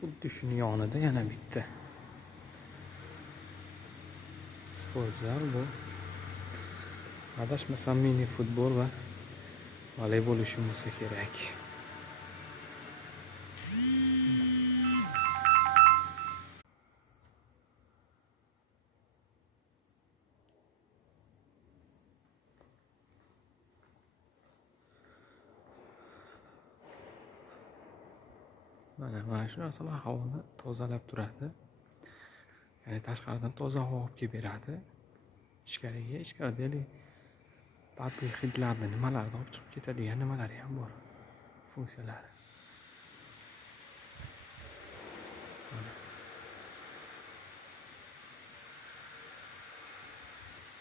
Xuddi shuni yonida yana bitta sport zal bu. Adashmasam mini futbol va voleybol uchun bo'lsa kerak. Mana shu narsalar havoni tozalab turadi. Ya'ni tashqaridan toza havo olib kelib beradi. Ichkarida tabiiy hidlarni nimalarni olib chiqib ketadigan nimalari ham bor. Funksiyalari.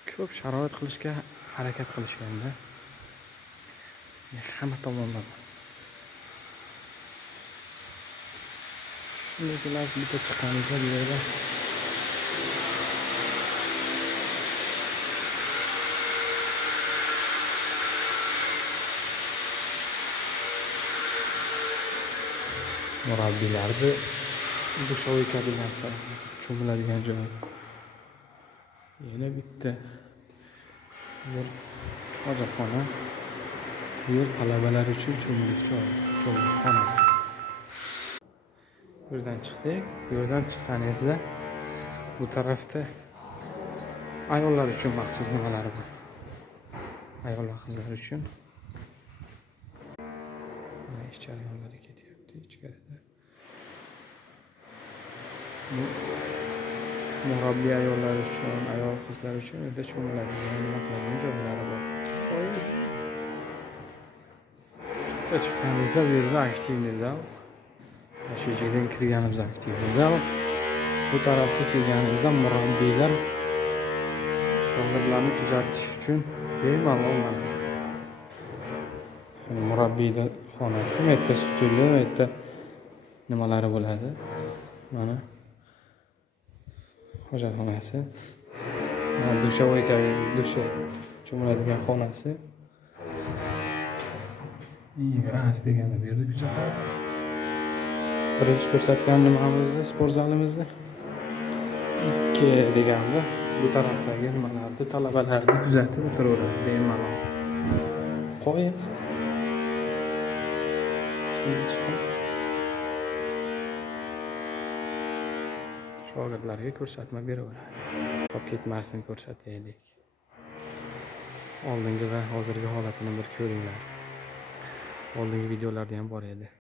Ko'p sharoit qilishga harakat qilishganda hamma tomonlama. Lekin bitta chiqqaniga bu yerda murabbiylarni dushoviy kabinasi cho'miladigan joy. Yana bitta hojatxona. Bu yer talabalar uchun cho'milish joyi, cho'milish xonasi. Bu yerdan chiqdik. Bu yerdan chiqqaningizda bu tarafda ayollar uchun maxsus nimalar bor. Ayollar, qizlar uchun. Mana ish jarayonlari ketyapti ichkarida. Murabbiy ayollar uchun, ayol qizlar uchun uyda cho'miladigan nima qiladigan joylari bor. Bitta chiqqaningizda bu yerda aktivniy zal. Shu yerdan kirganimiz aktivniy zal. Bu tarafga kelganingizda murabbiylar shogirdlarni kuzatish uchun bemalol mana. Murabbiylar xonasi, bu yerda stuli, bu yerda nimalari bo'ladi. Mana hojatxonasi. Dushovoy dushi cho'miladigan xonasi. Igras degani bu yerda kuzatadi. Birinchi ko'rsatgan nimamizni, sport zalimizni 2 deganda bu tarafdagi nimalarni talabalarni kuzatib o'tiraveradi bemalol. Qo'yib shuni chiqib shogirdlarga ko'rsatma beraveradi. Qolib ketmasdan ko'rsataylik. Oldingi va hozirgi holatini bir ko'ringlar. Oldingi videolarda ham bor edi.